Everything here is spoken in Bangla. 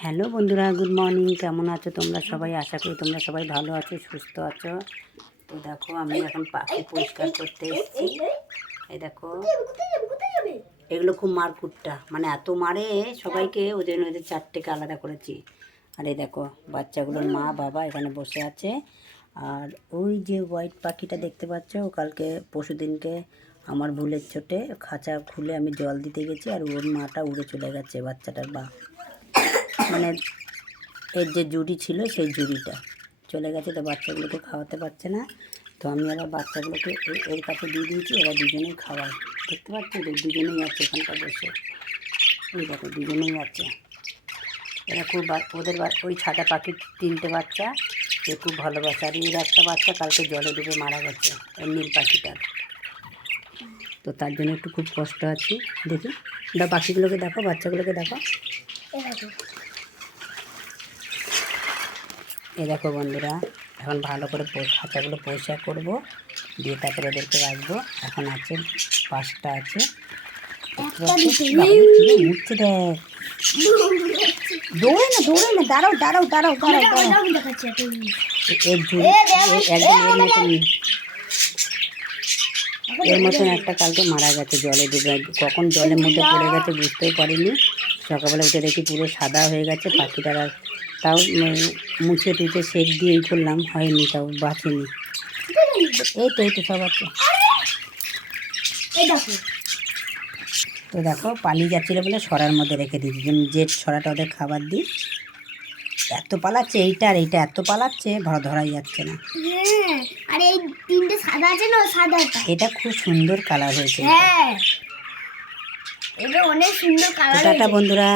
হ্যালো বন্ধুরা, গুড মর্নিং। কেমন আছো তোমরা সবাই? আশা করি তোমরা সবাই ভালো আছো, সুস্থ আছো। তো দেখো, আমি এখন পাখি পরিষ্কার করতে এসেছি। এই দেখো, এগুলো খুব মারকুটটা, মানে এত মারে সবাইকে, ওই জন্য ওদের চারটেকে আলাদা করেছি। আর এই দেখো, বাচ্চাগুলোর মা বাবা এখানে বসে আছে। আর ওই যে হোয়াইট পাখিটা দেখতে পাচ্ছ, ও কালকে পরশুদিনকে আমার ভুলের চোটে খাঁচা খুলে আমি জল দিতে গেছি, আর ওর মাটা উড়ে চলে গেছে, বাচ্চাটার বা মানে এর যে জুড়ি ছিল সেই জুড়িটা চলে গেছে। তো বাচ্চাগুলোকে খাওয়াতে পারছে না, তো আমি আবার বাচ্চাগুলোকে এর কাছে দিয়ে দিয়েছি। এরা দুজনেই খাওয়ায়, দেখতে পাচ্ছ তো, দুজনেই আছে এখানটা বসে। এই দেখো, দুজনেই আছে। এরা খুব ওদের ওই ছাতা পাখির তিনটে বাচ্চা, এ খুব ভালোবাসে। আর এর একটা বাচ্চা কালকে জলে ডুবে মারা গেছে, ওই নীল পাখিটার। তো তার জন্য একটু খুব কষ্ট আছে। দেখি পাখিগুলোকে দেখো, বাচ্চাগুলোকে দেখো। এ দেখো বন্ধুরা, এখন ভালো করে খাঁচাগুলো পরিষ্কার করবো, দিয়ে তারপরে ওদেরকে রাখবো। এখন আছে 5টা আছে। উঠছে দেখ, দৌড়ে না, দাঁড়াও। এর মতন একটা কালকে মারা গেছে জলে ডুবে, কখন জলের মধ্যে পড়ে গেছে বুঝতেও পারিনি। সকালবেলা উঠে দেখি পুরো সাদা হয়ে গেছে পাখিটার। আর তাও মুছে টুছে সেক দিয়েই করলাম, হয়নি, তাও বাঁচেনি। এই তো সব আছে। তো দেখো, পালিয়ে যাচ্ছিলো বলে সরার মধ্যে রেখে দিয়েছি, যে সরাটা ওদের খাবার দিই। এত পালাচ্ছে এইটা, আর এইটা এত পালাচ্ছে, ধরাই যাচ্ছে না। আর এই তিনটে সাদা আছে না, সাদাটা এটা খুব সুন্দর কালার হয়েছে। এটা অনেক সুন্দর কালার। টাটা বন্ধুরা।